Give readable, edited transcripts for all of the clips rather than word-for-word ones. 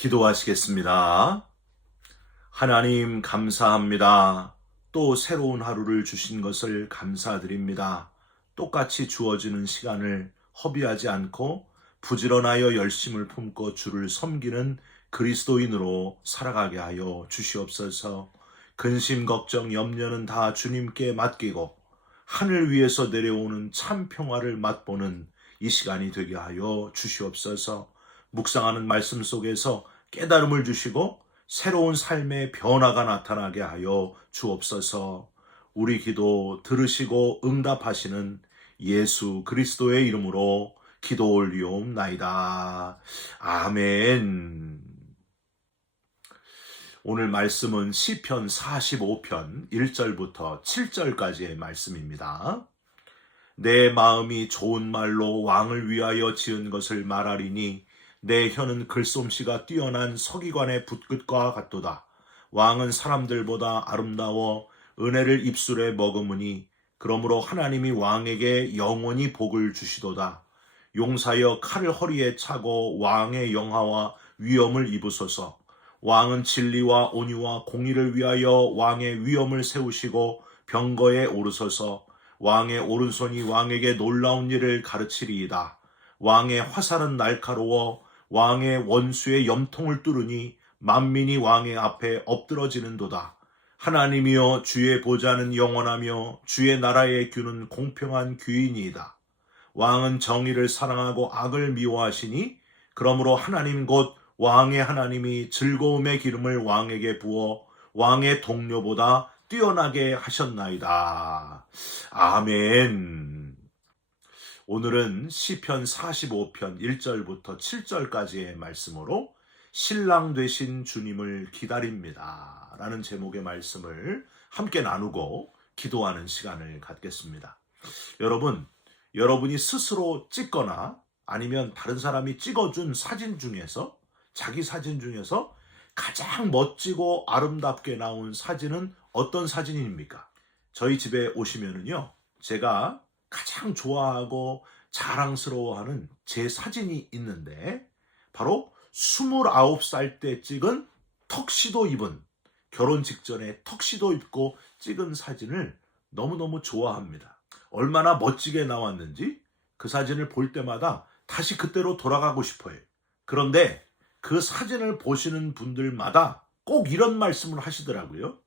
기도하시겠습니다. 하나님 감사합니다. 또 새로운 하루를 주신 것을 감사드립니다. 똑같이 주어지는 시간을 허비하지 않고 부지런하여 열심을 품고 주를 섬기는 그리스도인으로 살아가게 하여 주시옵소서. 근심, 걱정, 염려는 다 주님께 맡기고 하늘 위에서 내려오는 참 평화를 맛보는 이 시간이 되게 하여 주시옵소서. 묵상하는 말씀 속에서 깨달음을 주시고 새로운 삶의 변화가 나타나게 하여 주옵소서. 우리 기도 들으시고 응답하시는 예수 그리스도의 이름으로 기도 올리옵나이다. 아멘. 오늘 말씀은 시편 45편 1절부터 7절까지의 말씀입니다. 내 마음이 좋은 말로 왕을 위하여 지은 것을 말하리니 내 혀는 글솜씨가 뛰어난 서기관의 붓끝과 같도다. 왕은 사람들보다 아름다워 은혜를 입술에 머금으니 그러므로 하나님이 왕에게 영원히 복을 주시도다. 용사여 칼을 허리에 차고 왕의 영화와 위엄을 입으소서. 왕은 진리와 온유와 공의를 위하여 왕의 위엄을 세우시고 병거에 오르소서. 왕의 오른손이 왕에게 놀라운 일을 가르치리이다. 왕의 화살은 날카로워 왕의 원수의 염통을 뚫으니 만민이 왕의 앞에 엎드러지는도다. 하나님이여 주의 보좌는 영원하며 주의 나라의 규는 공평한 규이니이다. 왕은 정의를 사랑하고 악을 미워하시니 그러므로 하나님 곧 왕의 하나님이 즐거움의 기름을 왕에게 부어 왕의 동료보다 뛰어나게 하셨나이다. 아멘. 오늘은 시편 45편 1절부터 7절까지의 말씀으로 신랑 되신 주님을 기다립니다 라는 제목의 말씀을 함께 나누고 기도하는 시간을 갖겠습니다. 여러분이 스스로 찍거나 아니면 다른 사람이 찍어준 사진 중에서 자기 사진 중에서 가장 멋지고 아름답게 나온 사진은 어떤 사진입니까? 저희 집에 오시면은요, 제가 가장 좋아하고 자랑스러워하는 제 사진이 있는데 바로 29살 때 찍은 턱시도 입은, 결혼 직전에 턱시도 입고 찍은 사진을 너무너무 좋아합니다. 얼마나 멋지게 나왔는지 그 사진을 볼 때마다 다시 그때로 돌아가고 싶어요. 그런데 그 사진을 보시는 분들마다 꼭 이런 말씀을 하시더라고요.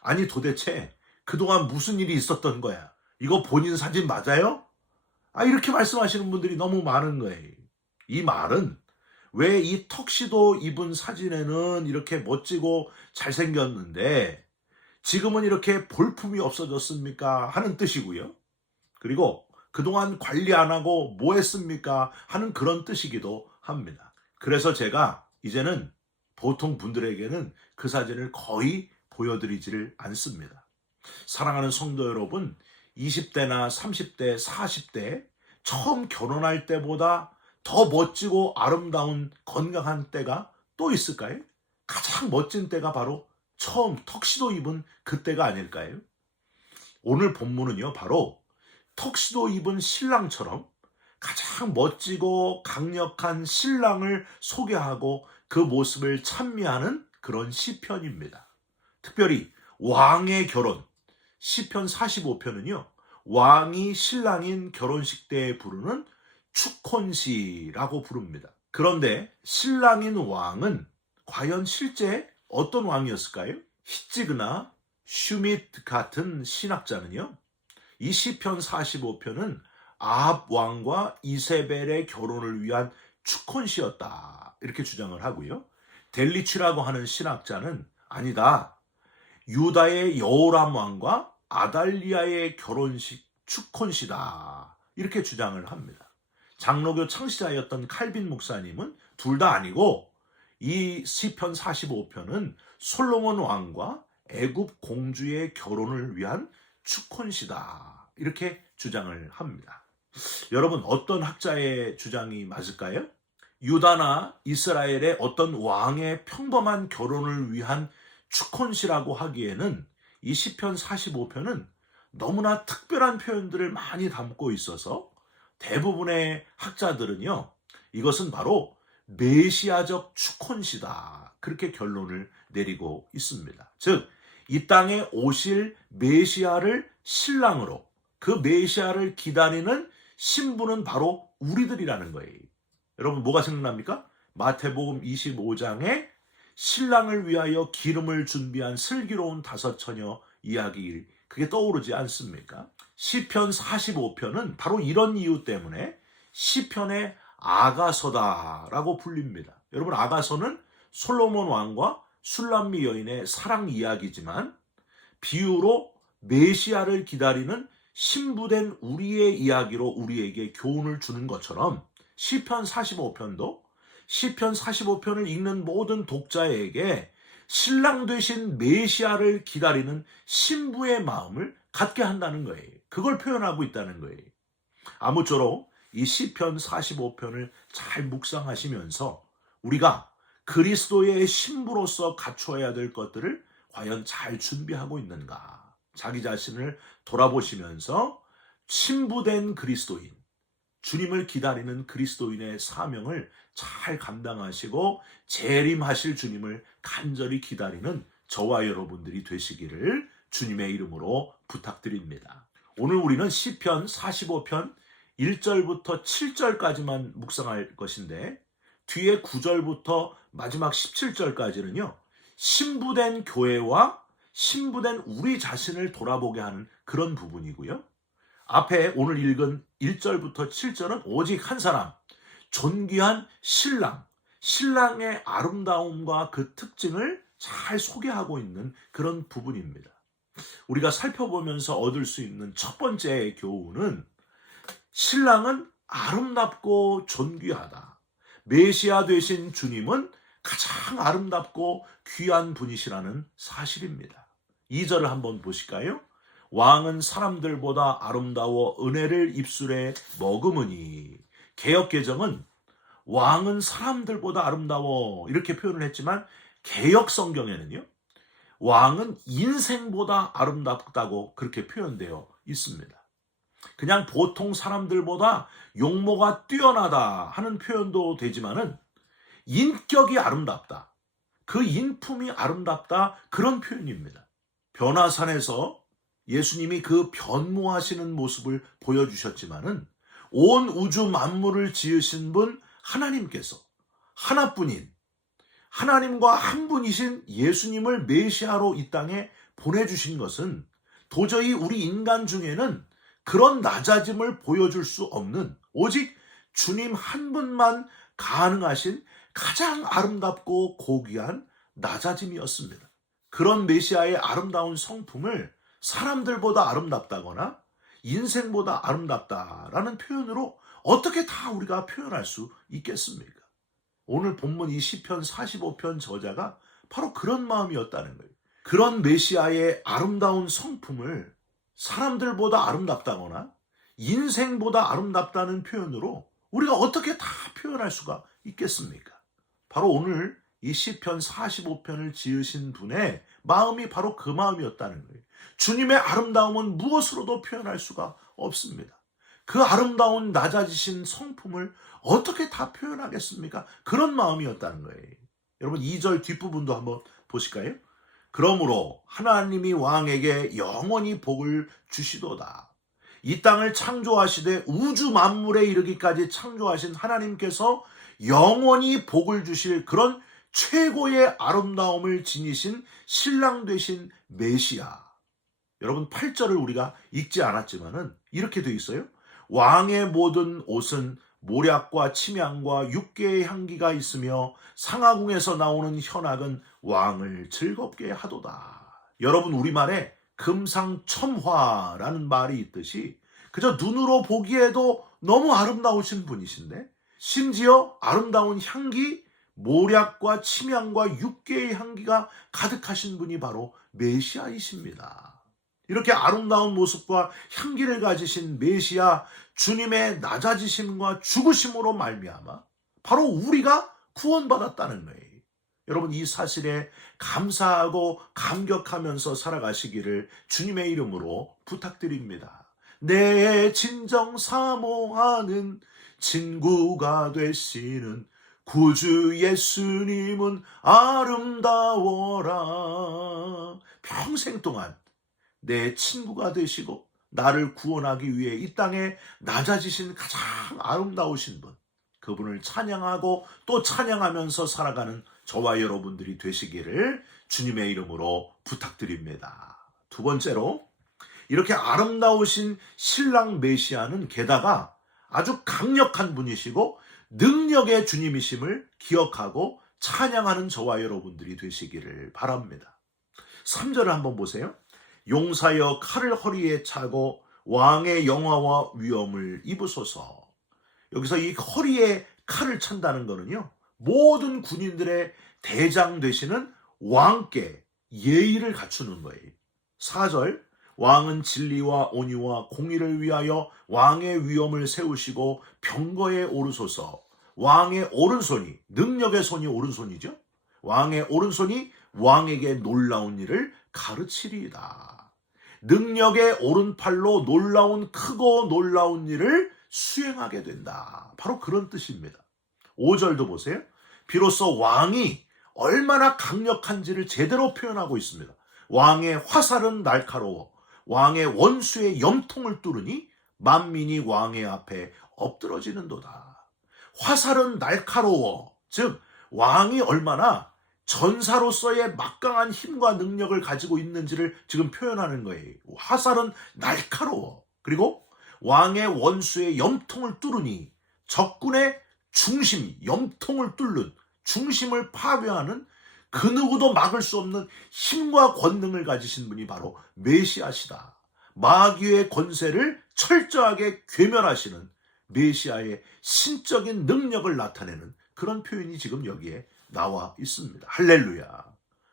아니 도대체 그동안 무슨 일이 있었던 거야? 이거 본인 사진 맞아요? 이렇게 말씀하시는 분들이 너무 많은 거예요. 이 말은 왜 이 턱시도 입은 사진에는 이렇게 멋지고 잘생겼는데 지금은 이렇게 볼품이 없어졌습니까? 하는 뜻이고요. 그리고 그동안 관리 안 하고 뭐 했습니까? 하는 그런 뜻이기도 합니다. 그래서 제가 이제는 보통 분들에게는 그 사진을 거의 보여드리지를 않습니다. 사랑하는 성도 여러분, 20대나 30대, 40대 처음 결혼할 때보다 더 멋지고 아름다운 건강한 때가 또 있을까요? 가장 멋진 때가 바로 처음 턱시도 입은 그때가 아닐까요? 오늘 본문은요, 바로 턱시도 입은 신랑처럼 가장 멋지고 강력한 신랑을 소개하고 그 모습을 찬미하는 그런 시편입니다. 특별히 왕의 결혼, 시편 45편은요, 왕이 신랑인 결혼식 때에 부르는 축혼시라고 부릅니다. 그런데 신랑인 왕은 과연 실제 어떤 왕이었을까요? 히지그나 슈미트 같은 신학자는요, 이 시편 45편은 아합 왕과 이세벨의 결혼을 위한 축혼시였다 이렇게 주장을 하고요. 델리취라고 하는 신학자는 아니다, 유다의 여호람 왕과 아달리아의 결혼식 축혼시다 이렇게 주장을 합니다. 장로교 창시자였던 칼빈 목사님은 둘 다 아니고 이 시편 45편은 솔로몬 왕과 애굽 공주의 결혼을 위한 축혼시다 이렇게 주장을 합니다. 여러분, 어떤 학자의 주장이 맞을까요? 유다나 이스라엘의 어떤 왕의 평범한 결혼을 위한 축혼시라고 하기에는 이 시편 45편은 너무나 특별한 표현들을 많이 담고 있어서 대부분의 학자들은요, 이것은 바로 메시아적 축혼시다. 그렇게 결론을 내리고 있습니다. 즉, 이 땅에 오실 메시아를 신랑으로, 그 메시아를 기다리는 신부는 바로 우리들이라는 거예요. 여러분 뭐가 생각납니까? 마태복음 25장에 신랑을 위하여 기름을 준비한 슬기로운 다섯 처녀 이야기, 그게 떠오르지 않습니까? 시편 45편은 바로 이런 이유 때문에 시편의 아가서다라고 불립니다. 여러분, 아가서는 솔로몬 왕과 술람미 여인의 사랑 이야기지만 비유로 메시아를 기다리는 신부된 우리의 이야기로 우리에게 교훈을 주는 것처럼 시편 45편도 시편 45편을 읽는 모든 독자에게 신랑 되신 메시아를 기다리는 신부의 마음을 갖게 한다는 거예요. 그걸 표현하고 있다는 거예요. 아무쪼록 이 시편 45편을 잘 묵상하시면서 우리가 그리스도의 신부로서 갖춰야 될 것들을 과연 잘 준비하고 있는가? 자기 자신을 돌아보시면서 신부된 그리스도인, 주님을 기다리는 그리스도인의 사명을 잘 감당하시고 재림하실 주님을 간절히 기다리는 저와 여러분들이 되시기를 주님의 이름으로 부탁드립니다. 오늘 우리는 시편 45편 1절부터 7절까지만 묵상할 것인데 뒤에 9절부터 마지막 17절까지는요. 신부된 교회와 신부된 우리 자신을 돌아보게 하는 그런 부분이고요. 앞에 오늘 읽은 1절부터 7절은 오직 한 사람, 존귀한 신랑, 신랑의 아름다움과 그 특징을 잘 소개하고 있는 그런 부분입니다. 우리가 살펴보면서 얻을 수 있는 첫 번째 교훈은 신랑은 아름답고 존귀하다. 메시아 되신 주님은 가장 아름답고 귀한 분이시라는 사실입니다. 2절을 한번 보실까요? 왕은 사람들보다 아름다워 은혜를 입술에 머금으니. 개역개정은 왕은 사람들보다 아름다워 이렇게 표현을 했지만 개역 성경에는요, 왕은 인생보다 아름답다고 그렇게 표현되어 있습니다. 그냥 보통 사람들보다 용모가 뛰어나다 하는 표현도 되지만은 인격이 아름답다, 그 인품이 아름답다, 그런 표현입니다. 변화산에서 예수님이 그 변모하시는 모습을 보여주셨지만은 온 우주 만물을 지으신 분 하나님께서 하나뿐인 하나님과 한 분이신 예수님을 메시아로 이 땅에 보내주신 것은 도저히 우리 인간 중에는 그런 낮아짐을 보여줄 수 없는 오직 주님 한 분만 가능하신 가장 아름답고 고귀한 낮아짐이었습니다. 그런 메시아의 아름다운 성품을 사람들보다 아름답다거나 인생보다 아름답다라는 표현으로 어떻게 다 우리가 표현할 수 있겠습니까? 오늘 본문 이 시편 45편 저자가 바로 그런 마음이었다는 거예요. 그런 메시아의 아름다운 성품을 사람들보다 아름답다거나 인생보다 아름답다는 표현으로 우리가 어떻게 다 표현할 수가 있겠습니까? 바로 오늘 이 시편 45편을 지으신 분의 마음이 바로 그 마음이었다는 거예요. 주님의 아름다움은 무엇으로도 표현할 수가 없습니다. 그 아름다운 낮아지신 성품을 어떻게 다 표현하겠습니까? 그런 마음이었다는 거예요. 여러분 2절 뒷부분도 한번 보실까요? 그러므로 하나님이 왕에게 영원히 복을 주시도다. 이 땅을 창조하시되 우주 만물에 이르기까지 창조하신 하나님께서 영원히 복을 주실 그런 최고의 아름다움을 지니신 신랑 되신 메시아. 여러분 8절을 우리가 읽지 않았지만은 이렇게 되어 있어요. 왕의 모든 옷은 모략과 침향과 육개의 향기가 있으며 상하궁에서 나오는 현악은 왕을 즐겁게 하도다. 여러분 우리말에 금상첨화라는 말이 있듯이 그저 눈으로 보기에도 너무 아름다우신 분이신데 심지어 아름다운 향기, 모략과 침향과 육개의 향기가 가득하신 분이 바로 메시아이십니다. 이렇게 아름다운 모습과 향기를 가지신 메시아 주님의 낮아지심과 죽으심으로 말미암아 바로 우리가 구원받았다는 거예요. 여러분 이 사실에 감사하고 감격하면서 살아가시기를 주님의 이름으로 부탁드립니다. 내 진정 사모하는 친구가 되시는 구주 예수님은 아름다워라. 평생 동안 내 친구가 되시고 나를 구원하기 위해 이 땅에 낮아지신 가장 아름다우신 분, 그분을 찬양하고 또 찬양하면서 살아가는 저와 여러분들이 되시기를 주님의 이름으로 부탁드립니다. 두 번째로, 이렇게 아름다우신 신랑 메시아는 게다가 아주 강력한 분이시고 능력의 주님이심을 기억하고 찬양하는 저와 여러분들이 되시기를 바랍니다. 3절을 한번 보세요. 용사여 칼을 허리에 차고 왕의 영화와 위엄을 입으소서. 여기서 이 허리에 칼을 찬다는 거는요, 모든 군인들의 대장 되시는 왕께 예의를 갖추는 거예요. 4절, 왕은 진리와 온유와 공의를 위하여 왕의 위엄을 세우시고 병거에 오르소서. 왕의 오른손이, 능력의 손이 오른손이죠. 왕의 오른손이 왕에게 놀라운 일을 가르치리이다. 능력의 오른팔로 놀라운 크고 놀라운 일을 수행하게 된다. 바로 그런 뜻입니다. 5절도 보세요. 비로소 왕이 얼마나 강력한지를 제대로 표현하고 있습니다. 왕의 화살은 날카로워 왕의 원수의 염통을 뚫으니 만민이 왕의 앞에 엎드러지는도다. 화살은 날카로워. 즉 왕이 얼마나 전사로서의 막강한 힘과 능력을 가지고 있는지를 지금 표현하는 거예요. 화살은 날카로워. 그리고 왕의 원수의 염통을 뚫으니 적군의 중심, 염통을 뚫는 중심을 파괴하는 그 누구도 막을 수 없는 힘과 권능을 가지신 분이 바로 메시아시다. 마귀의 권세를 철저하게 괴멸하시는 메시아의 신적인 능력을 나타내는 그런 표현이 지금 여기에 나와 있습니다. 할렐루야.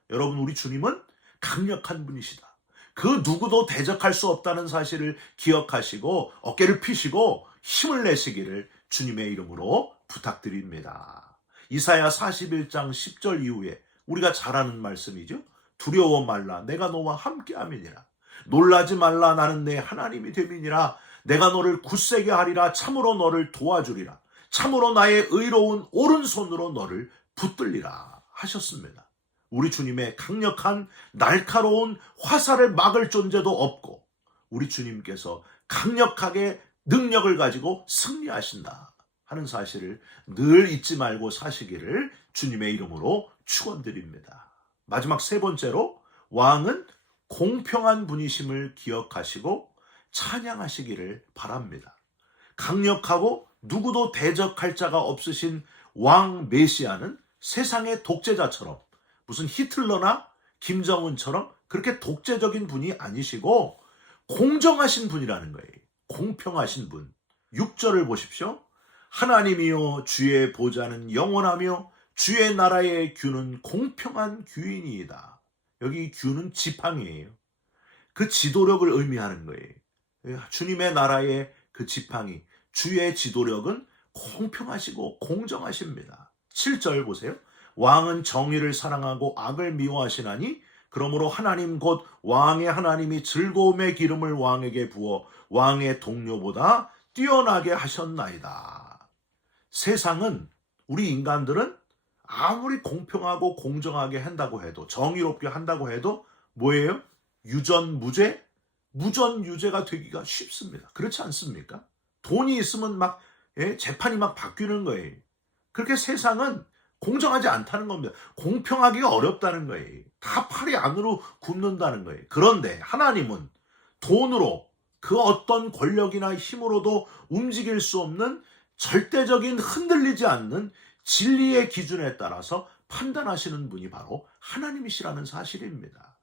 여러분, 우리 주님은 강력한 분이시다. 그 누구도 대적할 수 없다는 사실을 기억하시고 어깨를 피시고 힘을 내시기를 주님의 이름으로 부탁드립니다. 이사야 41장 10절 이후에 우리가 잘 아는 말씀이죠. 두려워 말라, 내가 너와 함께함이니라. 놀라지 말라, 나는 내 하나님이 됨이니라. 내가 너를 굳세게 하리라. 참으로 너를 도와주리라. 참으로 나의 의로운 오른손으로 너를 붙들리라 하셨습니다. 우리 주님의 강력한 날카로운 화살을 막을 존재도 없고 우리 주님께서 강력하게 능력을 가지고 승리하신다 하는 사실을 늘 잊지 말고 사시기를 주님의 이름으로 축원드립니다. 마지막 세 번째로, 왕은 공평한 분이심을 기억하시고 찬양하시기를 바랍니다. 강력하고 누구도 대적할 자가 없으신 왕 메시아는 세상의 독재자처럼, 무슨 히틀러나 김정은처럼 그렇게 독재적인 분이 아니시고 공정하신 분이라는 거예요. 공평하신 분. 6절을 보십시오. 하나님이여, 주의 보좌는 영원하며 주의 나라의 규는 공평한 규이니이다. 여기 규는 지팡이에요. 그 지도력을 의미하는 거예요. 주님의 나라의 그 지팡이, 주의 지도력은 공평하시고 공정하십니다. 7절 보세요. 왕은 정의를 사랑하고 악을 미워하시나니 그러므로 하나님 곧 왕의 하나님이 즐거움의 기름을 왕에게 부어 왕의 동료보다 뛰어나게 하셨나이다. 세상은, 우리 인간들은 아무리 공평하고 공정하게 한다고 해도, 정의롭게 한다고 해도 뭐예요? 유전무죄, 무전유죄가 되기가 쉽습니다. 그렇지 않습니까? 돈이 있으면 막 재판이 막 바뀌는 거예요. 그렇게 세상은 공정하지 않다는 겁니다. 공평하기가 어렵다는 거예요. 다 팔이 안으로 굽는다는 거예요. 그런데 하나님은 돈으로, 그 어떤 권력이나 힘으로도 움직일 수 없는 절대적인, 흔들리지 않는 진리의 기준에 따라서 판단하시는 분이 바로 하나님이시라는 사실입니다.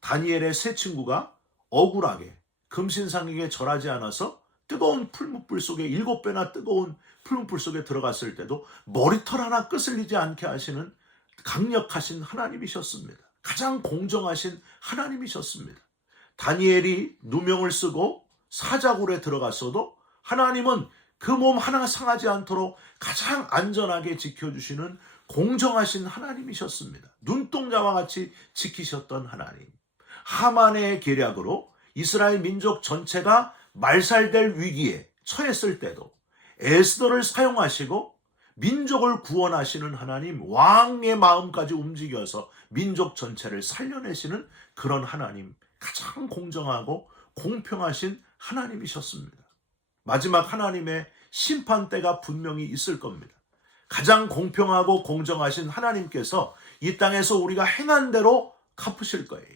다니엘의 세 친구가 억울하게 금신상에게 절하지 않아서 뜨거운 풀무불 속에, 7배나 뜨거운 풀무불 속에 들어갔을 때도 머리털 하나 끄슬리지 않게 하시는 강력하신 하나님이셨습니다. 가장 공정하신 하나님이셨습니다. 다니엘이 누명을 쓰고 사자굴에 들어갔어도 하나님은 그 몸 하나 상하지 않도록 가장 안전하게 지켜주시는 공정하신 하나님이셨습니다. 눈동자와 같이 지키셨던 하나님. 하만의 계략으로 이스라엘 민족 전체가 말살될 위기에 처했을 때도 에스더를 사용하시고 민족을 구원하시는 하나님, 왕의 마음까지 움직여서 민족 전체를 살려내시는 그런 하나님, 가장 공정하고 공평하신 하나님이셨습니다. 마지막 하나님의 심판 때가 분명히 있을 겁니다. 가장 공평하고 공정하신 하나님께서 이 땅에서 우리가 행한 대로 갚으실 거예요.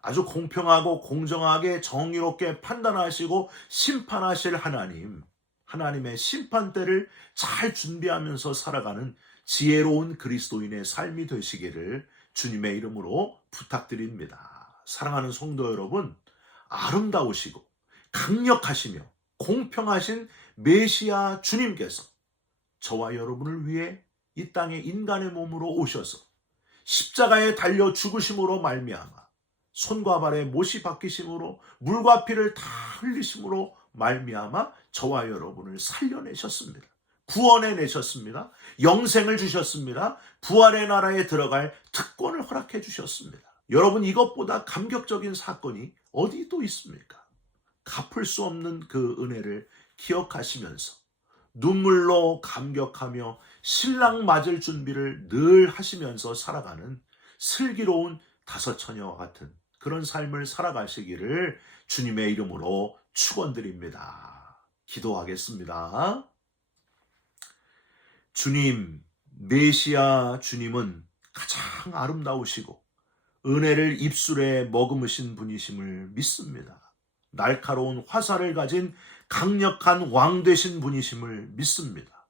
아주 공평하고 공정하게 정의롭게 판단하시고 심판하실 하나님, 하나님의 심판대를 잘 준비하면서 살아가는 지혜로운 그리스도인의 삶이 되시기를 주님의 이름으로 부탁드립니다. 사랑하는 성도 여러분, 아름다우시고 강력하시며 공평하신 메시아 주님께서 저와 여러분을 위해 이 땅에 인간의 몸으로 오셔서 십자가에 달려 죽으심으로 말미암아 손과 발에 못이 박히심으로 물과 피를 다 흘리심으로 말미암아 저와 여러분을 살려내셨습니다. 구원해내셨습니다. 영생을 주셨습니다. 부활의 나라에 들어갈 특권을 허락해 주셨습니다. 여러분, 이것보다 감격적인 사건이 어디 또 있습니까? 갚을 수 없는 그 은혜를 기억하시면서 눈물로 감격하며 신랑 맞을 준비를 늘 하시면서 살아가는 슬기로운 다섯 처녀와 같은 그런 삶을 살아가시기를 주님의 이름으로 축원드립니다. 기도하겠습니다. 주님, 메시아 주님은 가장 아름다우시고 은혜를 입술에 머금으신 분이심을 믿습니다. 날카로운 화살을 가진 강력한 왕 되신 분이심을 믿습니다.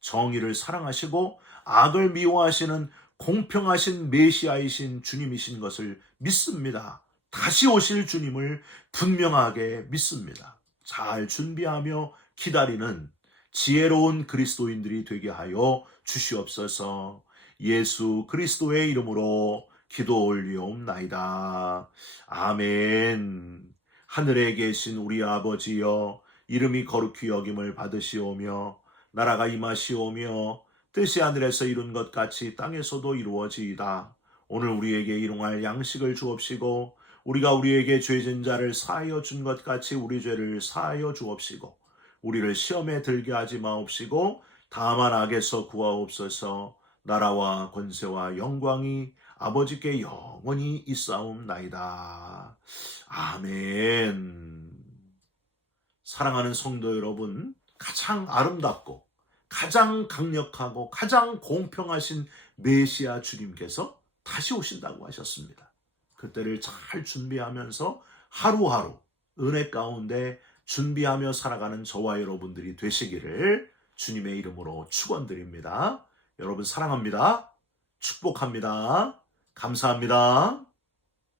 정의를 사랑하시고 악을 미워하시는 공평하신 메시아이신 주님이신 것을 믿습니다. 다시 오실 주님을 분명하게 믿습니다. 잘 준비하며 기다리는 지혜로운 그리스도인들이 되게 하여 주시옵소서. 예수 그리스도의 이름으로 기도 올리옵나이다. 아멘. 하늘에 계신 우리 아버지여, 이름이 거룩히 여김을 받으시오며 나라가 임하시오며 뜻이 하늘에서 이룬 것 같이 땅에서도 이루어지이다. 오늘 우리에게 일용할 양식을 주옵시고 우리가 우리에게 죄진 자를 사하여 준 것 같이 우리 죄를 사하여 주옵시고 우리를 시험에 들게 하지 마옵시고 다만 악에서 구하옵소서. 나라와 권세와 영광이 아버지께 영원히 있사옵나이다. 아멘. 사랑하는 성도 여러분, 가장 아름답고 가장 강력하고 가장 공평하신 메시아 주님께서 다시 오신다고 하셨습니다. 그때를 잘 준비하면서 하루하루 은혜 가운데 준비하며 살아가는 저와 여러분들이 되시기를 주님의 이름으로 축원드립니다. 여러분 사랑합니다. 축복합니다. 감사합니다.